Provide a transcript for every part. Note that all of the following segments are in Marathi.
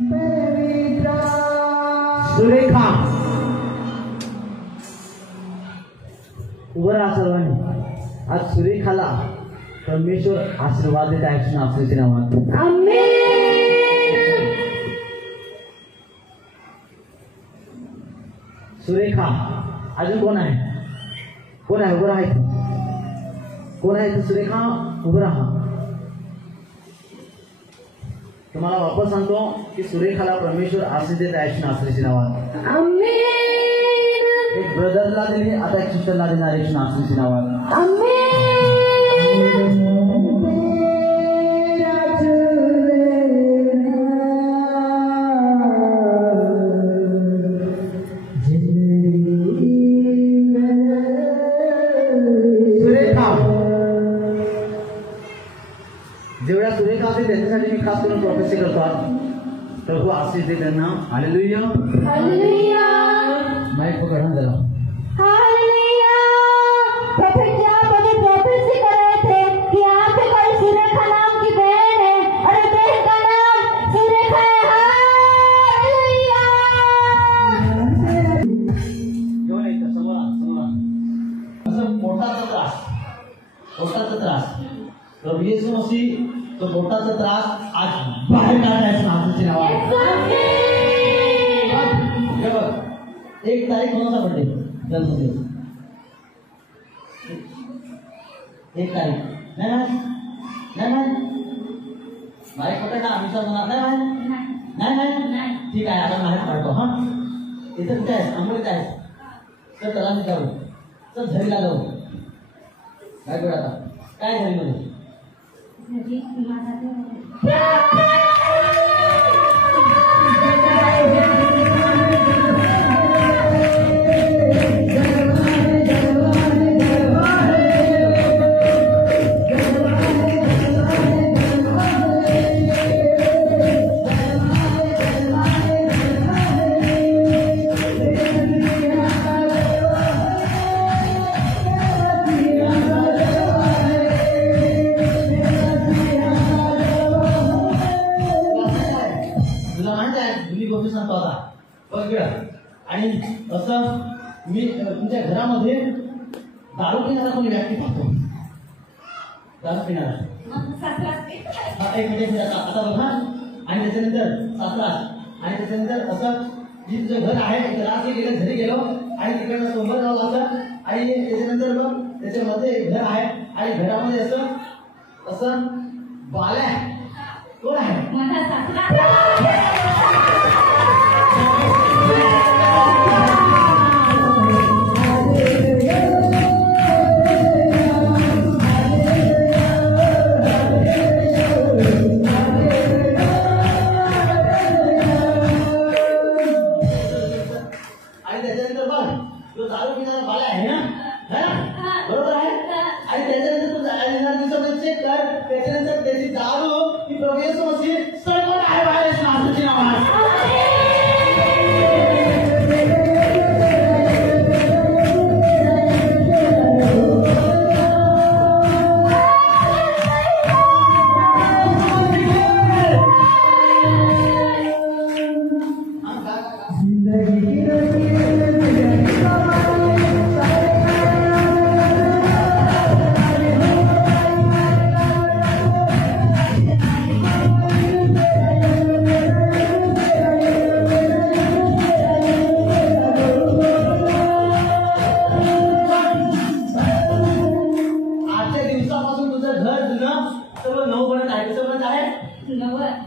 सुरेखा उभं राहा सर्वांनी. आज सुरेखाला परमेश्वर आशीर्वाद देत आहे नावाच्या नावात. सुरेखा अजून कोण आहे? कोण आहे? उभं राहायचं. कोण आहे? सुरेखा उभं राहा. तुम्हाला वापस सांगतो की सुरेखाला परमेश्वर आशीष देत आहे नावाच्या नावात. एक ब्रदरला दिली, आता एक सिस्टरला देणार आहे नावाच्या नावात. जेवढ्या सुरेखा होते त्यांच्यासाठी मी खास करून प्रोफेसी करतो. प्रभु आशीष दे त्यांना. हालेलुया. हालेलुया. माइक पकड़ा जरा. हालेलुया. प्रोफेट जब अभी प्रोफेसी कर रहे थे कि यहाँ पे कोई सुरेखा नाम की बहन है और बहन का नाम सुरेखा है. हालेलुया. क्यों नहीं? समोर असं पोटाचा त्रास प्रभू येशू मसीह तो पोटाचा त्रास आज बाहेर काढायचं नावाच्या नावात. एक तारीख कोणाचा बर्थडे? जन्मदिवस. एक तारीख नाही माहीत पकड ना. आम्ही सांगणार नाही. ठीक आहे, आपण माहीत काढतो. हा इथं कुठे आहेस? आंबोलीत आहेस तर त्याला विचारू. तर झरीला जाऊ. काय करू आता? काय झरीमध्ये? आणि असं मी तुमच्या घरामध्ये दारू पिणारा कोणी व्यक्ती पाहतो. दारू पिणारा एक मिनिट आता बघा. आणि त्याच्यानंतर सासरा आणि त्याच्यानंतर असं जी तुझं घर आहे रात्री गेलं घरी गेलो आणि तिकडनं सोबत राहू लागलं आणि त्याच्यानंतर मग त्याच्यामध्ये घर आहे आणि घरामध्ये असं बाल्या कोण आहे? माझा सासरा.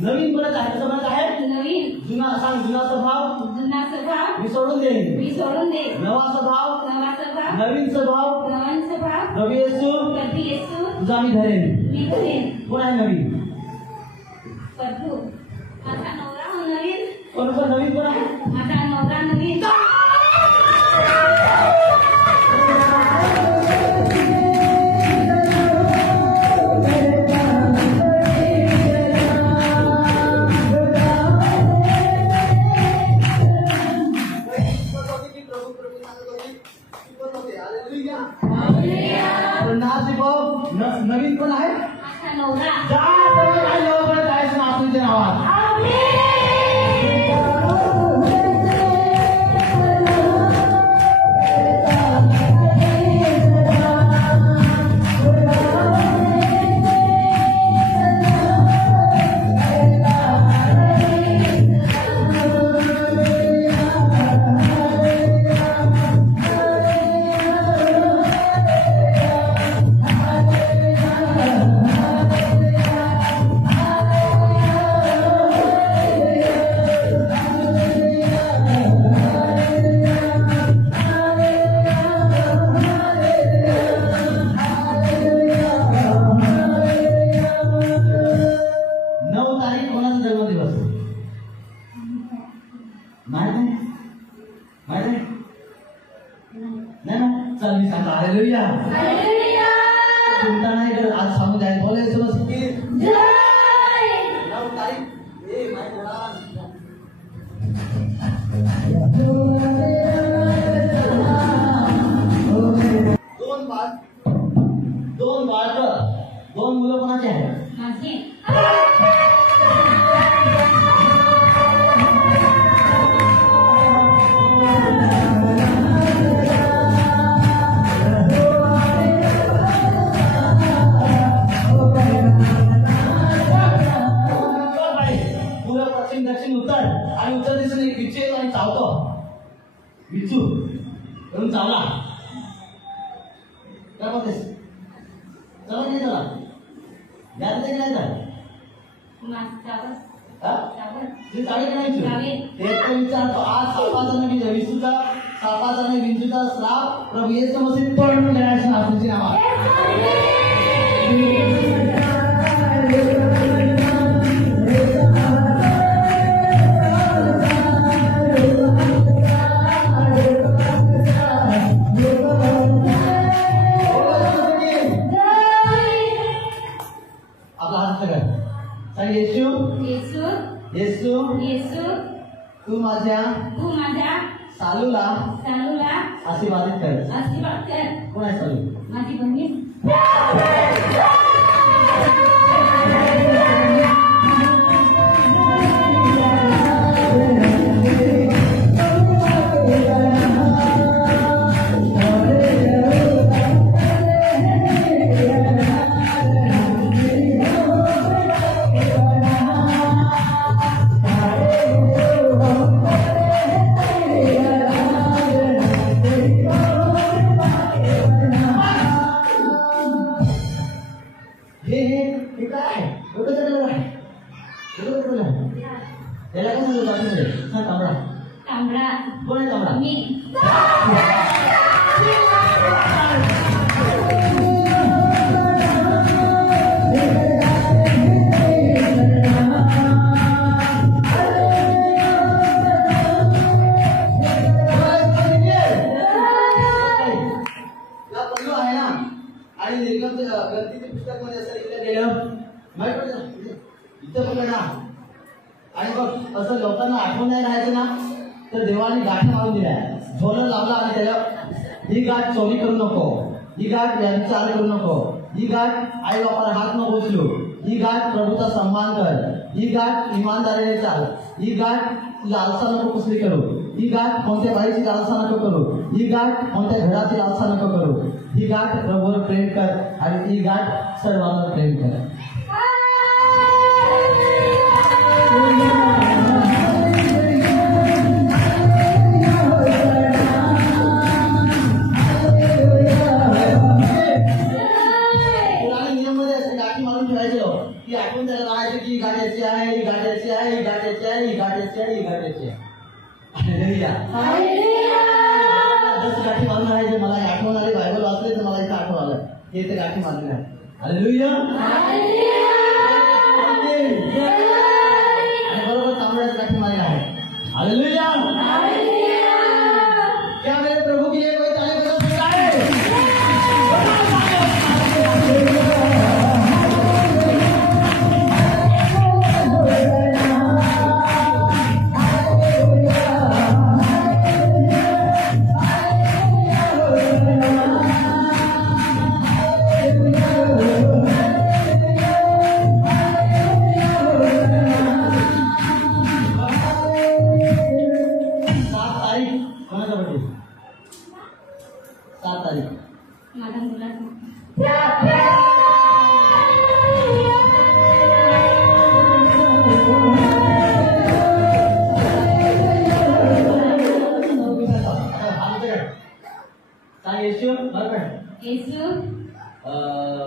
नवीन बनत आहे. कसं बनत आहे? नवीन. जुना सांग. जुना स्वभाव मी सोडून दे. नवा स्वभाव नवीन स्वभाव प्रभू येशू तुझा मी धरेन. कोण आहे नवीन? प्रभू. माझा नवरा नवीन. कोण नवीन कोण आहे? माझा नवरा नवीन. नवीन कोण आहे? नवरा. नावात. माहित नाही नाही ना. चल मी सांगतो हालेलुया. चिंता नाही करत, आज सांगू द्या. बोले येशू मसीह दोन मुलं कोणाचे आहेत? पश्चिम दक्षिण उत्तर आणि उत्तर दिशेने विचू येतो आणि चावतो. विचू येऊन चावला. काय बोलतेस? चला नाही चला याद नाही काय विचारतो. आज 7 विचूचा 7 विंचूचा श्राप प्रभू येशू मसीह तोडून देण्याच्या नावाची नाव येशू तू माझ्या सालूला आशीर्वादित कर. कोण आहे सालू? माझी बहीण. आणि बघ असं लोकांना आठवण नाही राहायचं ना, तर देवाने गाठी मारून दिल्या. झोलं लावला आणि त्याला ही गाठ चोरी करू नको, ही गाठ व्यभिचार करू नको, ही गाठ आई बापाला हात नको उचलू, ही गाठ प्रभूचा सन्मान कर, ही गाठ इमानदारीने चाल, ही गाठ लालसा नको कुसरी करू, ही गाठ कोणत्या बाईची लालसा नको करू, ही गाठ कोणत्या घराची लालसा नको करू, ही गाठ प्रभूवर प्रेम कर आणि ही गाठ सर्वांवर प्रेम कर. गाठी मारून आहे जे मला आठवण आली, बायबल वाचले तर मला इथं आठवण आलं, हे ते गाठी मारले आहे. हालेलुया. आणि बरोबर तांबड्याच गाठी मारले आहे. हालेलुया. क्या मेरे प्रभु की एक तारीफ कर सकता है?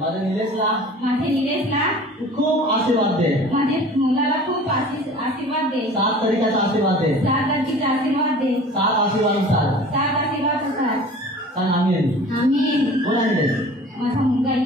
माझे निलेशला खूप आशीर्वाद दे. माझे मुलाला खूप आशीर्वाद दे. 7 तारीखाचा आशीर्वाद दे. 7 तारखेचा आशीर्वाद दे. 7 आशीर्वादानुसार. 7 आशीर्वादानुसार. सांग आमीन. आमीन. कोण आहे ते? माझा मुलगा आहे.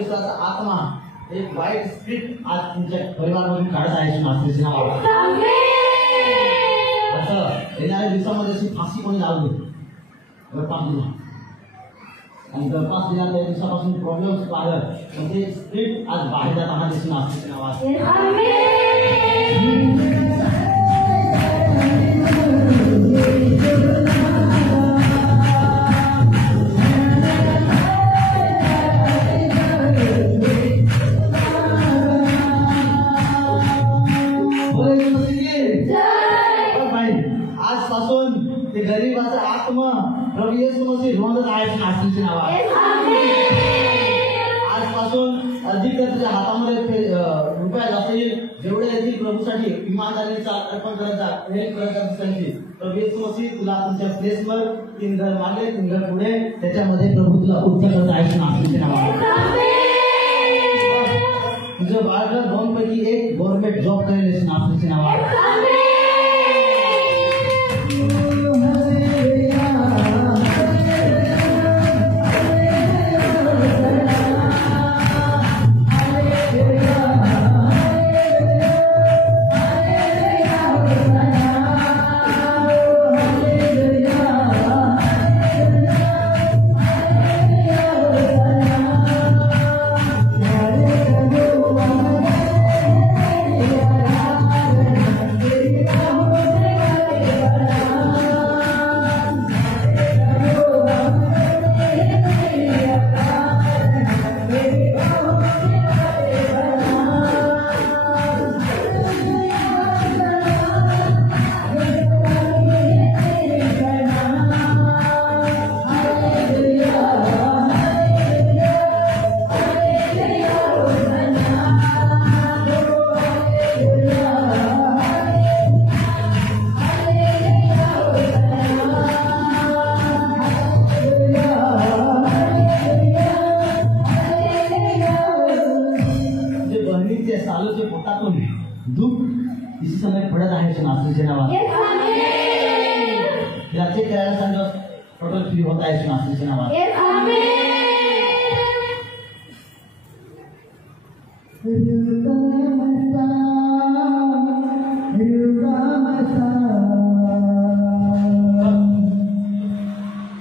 परमेश्वराचा आत्मा एक वाईट स्पिरिट आज तुमच्या परिवारामधून काढत आहे नास्तिकचे नाव असं येणाऱ्या दिवसामध्ये अशी फाशी कोणी लावली गळपास दिला आणि गळपास दिला दिवसापासून प्रॉब्लेम्स आलं पण ते स्पिरिट आज बाहेर जाताना दिसून नास्तिकचे नाव आजपासून ते गरीबाचा आत्मा प्रभू येशू मसीह रोंदत आहे नास्तिकचे नाव आजपासून अधिक तुझ्या हातामध्ये रुपया असेल जेवढे येतील प्रभूसाठी इमानदारीचा अर्पण करायचा हेल्प करायचा दुसऱ्यांची प्रभू येशू मसीह तुला तुमच्या प्लेसवर 3 घर मागे 3 घर पुढे त्याच्यामध्ये प्रभू तुला उच्च करत आहे नास्तिकचे नाव तुझं बाळग 2 पैकी 1 गव्हर्नमेंट जॉब करेल नास्तिकचे नाव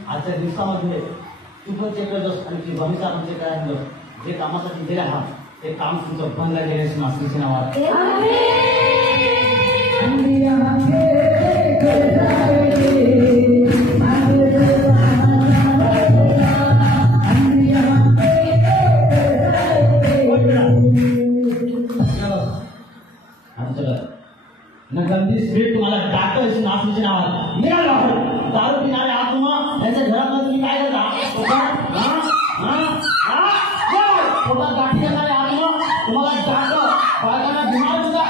आजच्या दिवसामध्ये तू पण चेक करतोस आणि भविष्य आपण चेक करायला जे कामासाठी गेले आहात ते काम तुमचं बंद गेले नास्तिकच्या नावात गंदी स्पिरिट तुम्हाला टाकतो नास्तिकच्या नावात मिळाला दारू पिणारे आत्मा यांच्या घरात तुम्ही काय करता पोटात गाठी करणारे आत्मा तुम्हाला टाकतो बाळकांना बिमार होता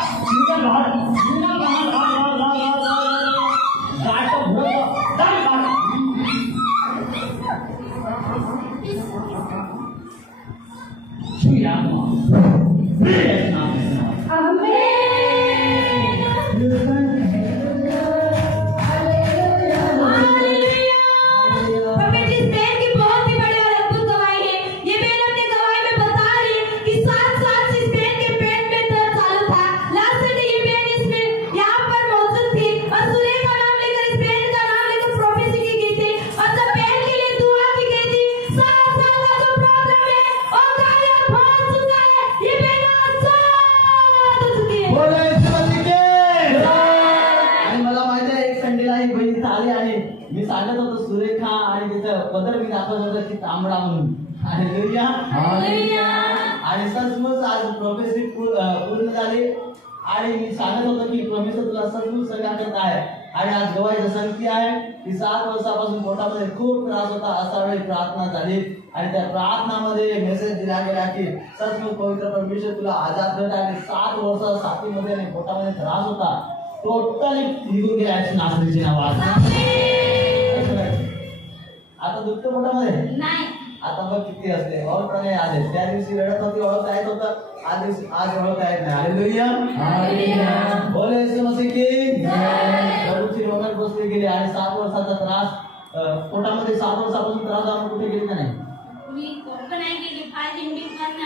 तांबडा म्हणून आणि सचमुच आज प्रोफेसरी पूर्ण झाली आणि मी सांगत होतो की परमेश्वर तुला सचमुच सगळ्या करत आहे आणि आज गवाही सांगती आहे की 7 वर्षापासून पोटामध्ये खूप त्रास होता असा वेळी प्रार्थना झाली आणि त्या प्रार्थनामध्ये मेसेज दिला गेला की सचमुच पवित्र परमेश्वर तुला आजाद करत आहे आणि 7 वर्ष साथीमध्ये आणि पोटामध्ये त्रास होता टोटली निघून गेला आहे नास्तिकचे नाव आता दुःख पोटामध्ये नाही आता बघ किती असते ओळखणे आले त्या दिवशी रडत होती ओळखता येत होतं आज ओळखता येत नाही हालेलुया बोले येशू मसीह की प्रभूची रोगात बसले गेले आणि 7 वर्षाचा त्रास पोटामध्ये 7 वर्षापासून त्रास जाऊन कुठे गेले नाही मी कोण नाही गेली फार हिंदी पण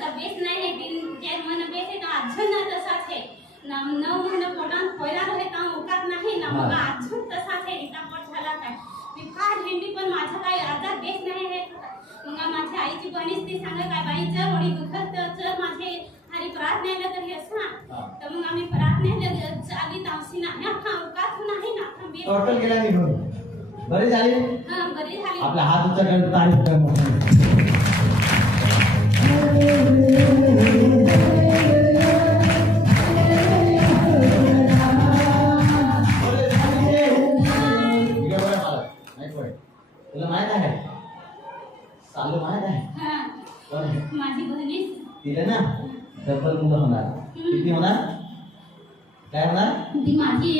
सब बेस नाही है दिन जे मन बेस है तो अजून तसाच आहे ना 9 महिने पोटात पहिला होता उकात नाही ना मग अजून तसाच आहे इता पोट झाला काय मी फार हिंदी पण माझा काय अर्धा बेस नाही आहे मग माझ्या आईची बनीच ती सांगा काय बाई चल वडी दुखत चल माझे हरी प्रार्थनेला तरी असना तर मग आम्ही प्रार्थनेला चाली तावसी ना हा उकात नाही ना बेस टोटल गेला निघून बरी झाली हां बरी झाली आपला हात उचल कर तारीफ कर तुला माहित आहे चालू माहित आहे हां माझी बहीण तिला ना डबल मुलं होणार किती होणार काय होणार ती माझी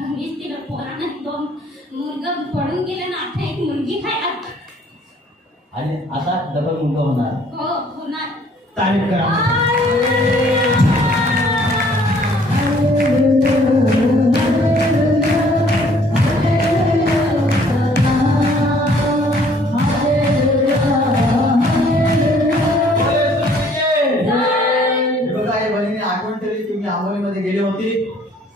बहीण तिला पोरांना 2 मुलगा पडून गेले ना आता एक मुलगी आहे आणि आता डबल मुलं होणार हो होणार तारीफ करा आंबोलीमध्ये गेली होती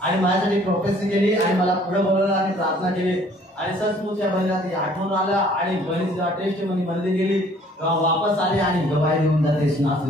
आणि माझ्यासाठी प्रोफेसर केली आणि मला पुढे बोलवलं आणि प्रार्थना केली आणि सचमुच या बहिणीला ती आठवण आलं आणि बहिणी जेव्हा टेस्ट मध्ये मध्ये गेली तेव्हा वापस आली आणि गवाही देऊन जाते श्रीनाथ